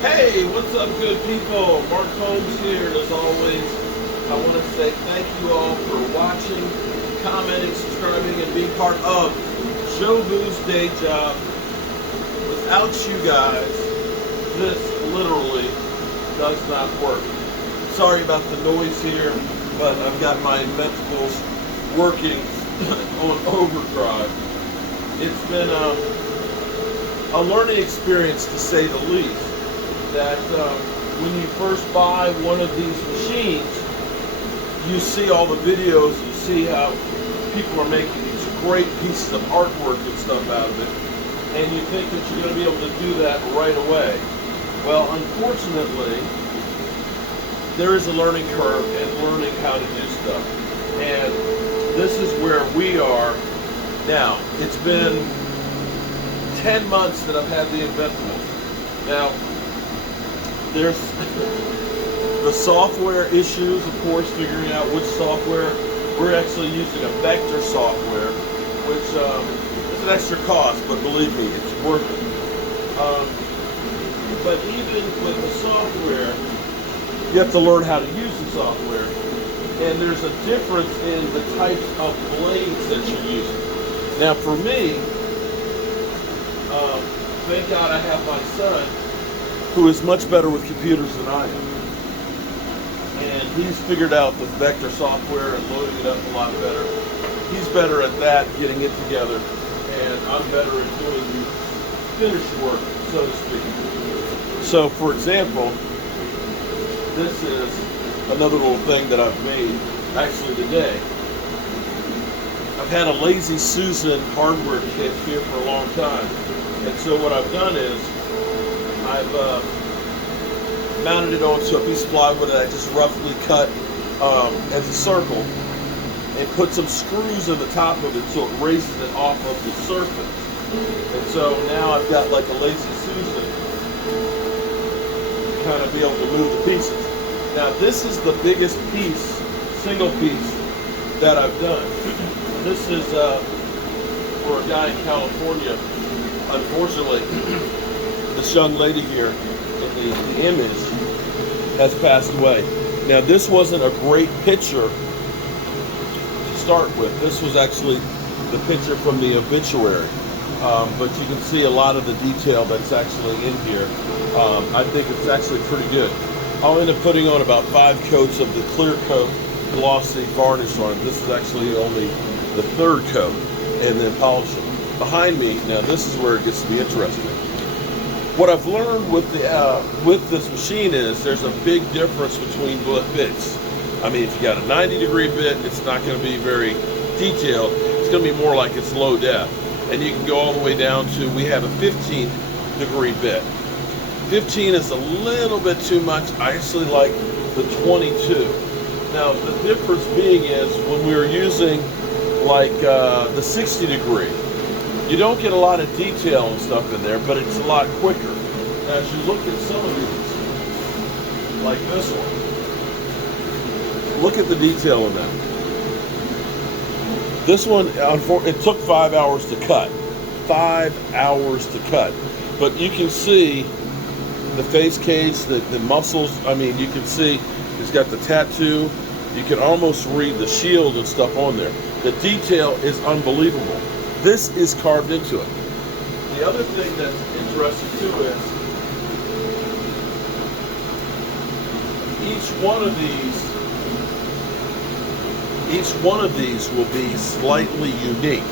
Hey, what's up, good people? Mark Holmes here, and as always, I want to say thank you all for watching, commenting, subscribing, and being part of Joe Boo's day job. Without you guys, this literally does not work. Sorry about the noise here, but I've got my Inventables working on overdrive. It's been a learning experience, to say the least. That when you first buy one of these machines, you see all the videos, you see how people are making these great pieces of artwork and stuff out of it, and you think that you're going to be able to do that right away. Well, unfortunately, there is a learning curve in learning how to do stuff, and this is where we are now. It's been 10 months that I've had the Inventables. Now, there's the software issues, of course, figuring out which software. We're actually using a vector software, which is an extra cost, but believe me, it's worth it. But even with the software, you have to learn how to use the software. And there's a difference in the types of blades that you're using. Now, for me, thank God I have my son, who is much better with computers than I am. And he's figured out the vector software and loading it up a lot better. He's better at that, getting it together, and I'm better at doing the finished work, so to speak. So, for example, this is another little thing that I've made actually today. I've had a Lazy Susan hardware kit here for a long time. And so what I've done is I've mounted it onto a piece of plywood that I just roughly cut as a circle and put some screws in the top of it so it raises it off of the surface. And so now I've got like a Lazy Susan to kind of be able to move the pieces. Now this is the biggest piece, single piece, that I've done. This is for a guy in California. Unfortunately, this young lady here in the image has passed away. Now, this wasn't a great picture to start with. This was actually the picture from the obituary. But you can see a lot of the detail that's actually in here. I think it's actually pretty good. I'll end up putting on about 5 coats of the clear coat glossy varnish on it. This is actually only the 3rd coat, and then polishing. Behind me, now this is where it gets to be interesting. What I've learned with this machine is there's a big difference between bits. I mean, if you got a 90-degree bit, it's not going to be very detailed. It's going to be more like it's low def. And you can go all the way down to, we have a 15-degree bit. 15 is a little bit too much. I actually like the 22. Now, the difference being is when we were using like the 60-degree, you don't get a lot of detail and stuff in there, but it's a lot quicker. Now, as you look at some of these, like this one, look at the detail in that. This one, it took 5 hours to cut. 5 hours to cut. But you can see the face cage, the muscles. I mean, you can see it's got the tattoo. You can almost read the shield and stuff on there. The detail is unbelievable. This is carved into it. The other thing that's interesting too is each one of these will be slightly unique.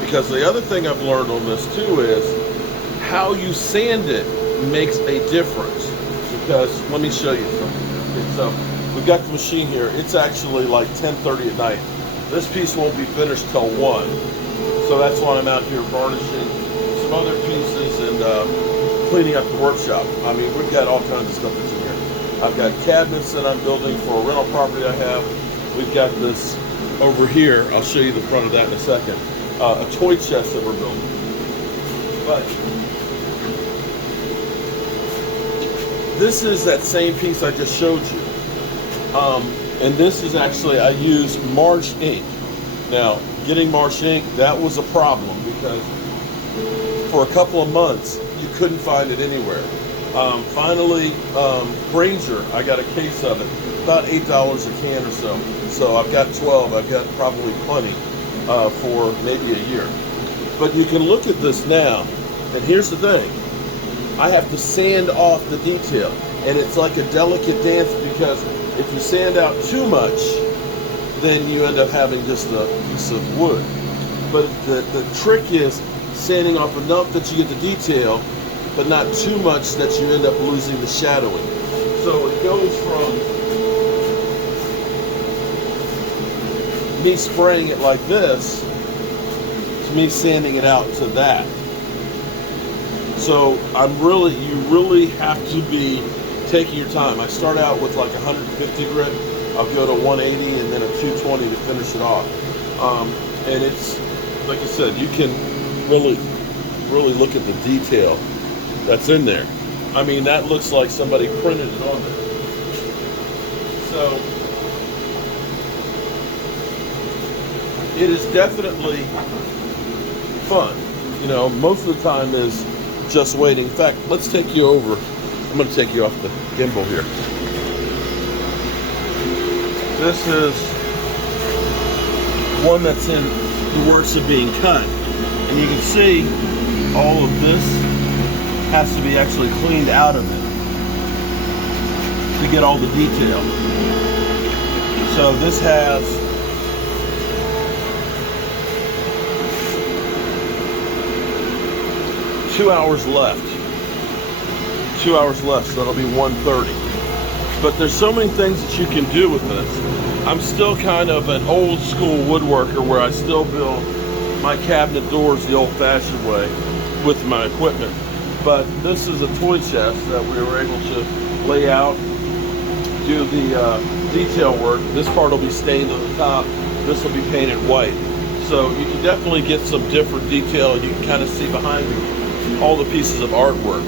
Because the other thing I've learned on this too is how you sand it makes a difference. Because let me show you something. So we've got the machine here. It's actually like 10:30 at night. This piece won't be finished till 1. So that's why I'm out here varnishing some other pieces and cleaning up the workshop. I mean, we've got all kinds of stuff that's in here. I've got cabinets that I'm building for a rental property I have. We've got this over here. I'll show you the front of that in a second. A toy chest that we're building. But this is that same piece I just showed you. And this is actually, I use Marsh ink. Now, getting Marsh ink, that was a problem because for a couple of months, you couldn't find it anywhere. Finally, Granger, I got a case of it, about $8 a can or so. So I've got 12. I've got probably plenty for maybe a year. But you can look at this now, and here's the thing. I have to sand off the detail, and it's like a delicate dance, because if you sand out too much, then you end up having just a piece of wood. But the trick is sanding off enough that you get the detail, but not too much that you end up losing the shadowing. So it goes from me spraying it like this to me sanding it out to that. So you really have to be taking your time. I start out with like 150 grit. I'll go to 180 and then a 220 to finish it off. And it's, like I said, you can really look at the detail that's in there. I mean, that looks like somebody printed it on there. So it is definitely fun. You know, most of the time is just waiting. In fact, let's take you over. I'm going to take you off the gimbal here. This is one that's in the works of being cut. And you can see all of this has to be actually cleaned out of it to get all the detail. So this has two hours left. 2 hours left, so that'll be 1:30. But there's so many things that you can do with this. I'm still kind of an old school woodworker where I still build my cabinet doors the old-fashioned way with my equipment. But this is a toy chest that we were able to lay out, do the detail work. This part will be stained on the top. This will be painted white. So you can definitely get some different detail, and you can kind of see behind me all the pieces of artwork.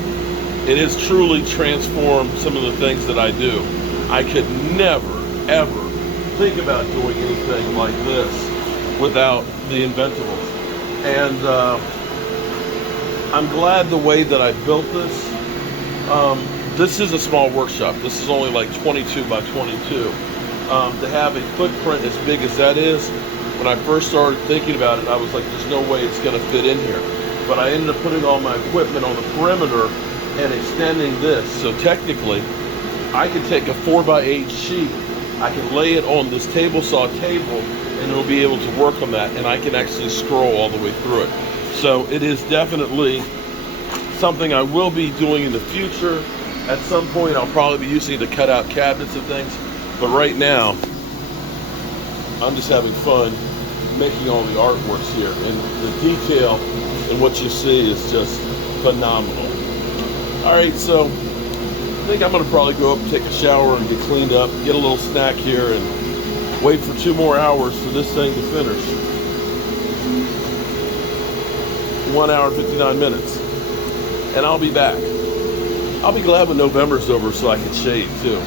It has truly transformed some of the things that I do. I could never, ever think about doing anything like this without the Inventables. And I'm glad the way that I built this. This is a small workshop. This is only like 22 by 22. To have a footprint as big as that is, when I first started thinking about it, I was like, there's no way it's gonna fit in here. But I ended up putting all my equipment on the perimeter and extending this. So technically, I can take a 4x8 sheet, I can lay it on this table saw table, and it'll be able to work on that, and I can actually scroll all the way through it. So it is definitely something I will be doing in the future. At some point, I'll probably be using it to cut out cabinets and things. But right now, I'm just having fun making all the artworks here. And the detail and what you see is just phenomenal. All right, so I think I'm gonna probably go up and take a shower and get cleaned up, get a little snack here, and wait for 2 more hours for this thing to finish. 1 hour and 59 minutes. And I'll be back. I'll be glad when November's over so I can shade too.